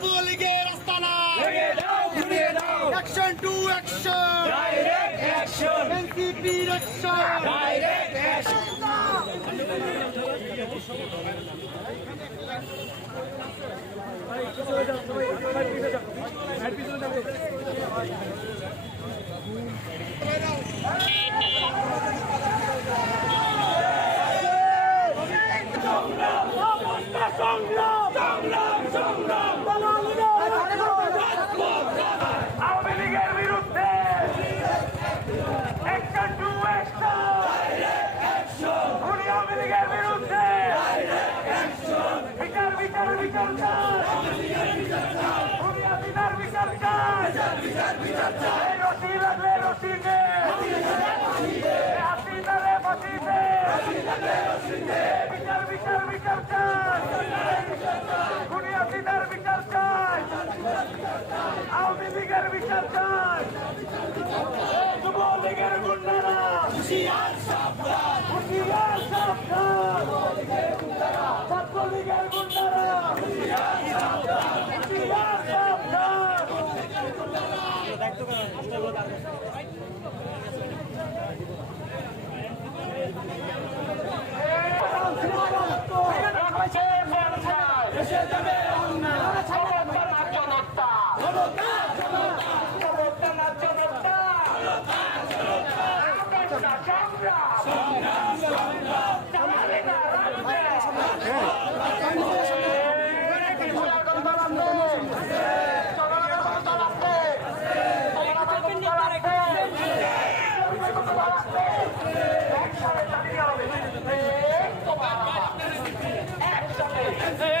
যুবলীগের আস্তানা ভেঙে দাও ঘুরিয়ে দাও action to action direct action এনসিপির action direct action Awami Awami লীগের বিচার চাই যুবলীগের গুন্ডারা Hey!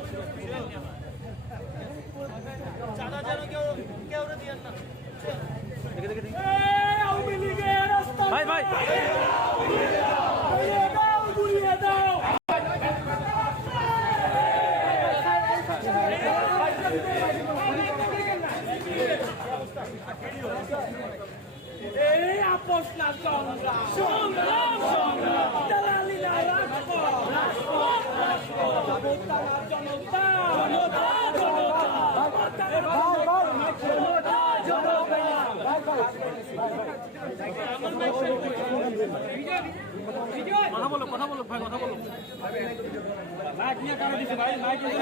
ভাই ভাই এই আপোষ না কথা বলো কথা বলো ভাই মাইক নিয়ে কারও দিছে ভাই মাইক নিয়ে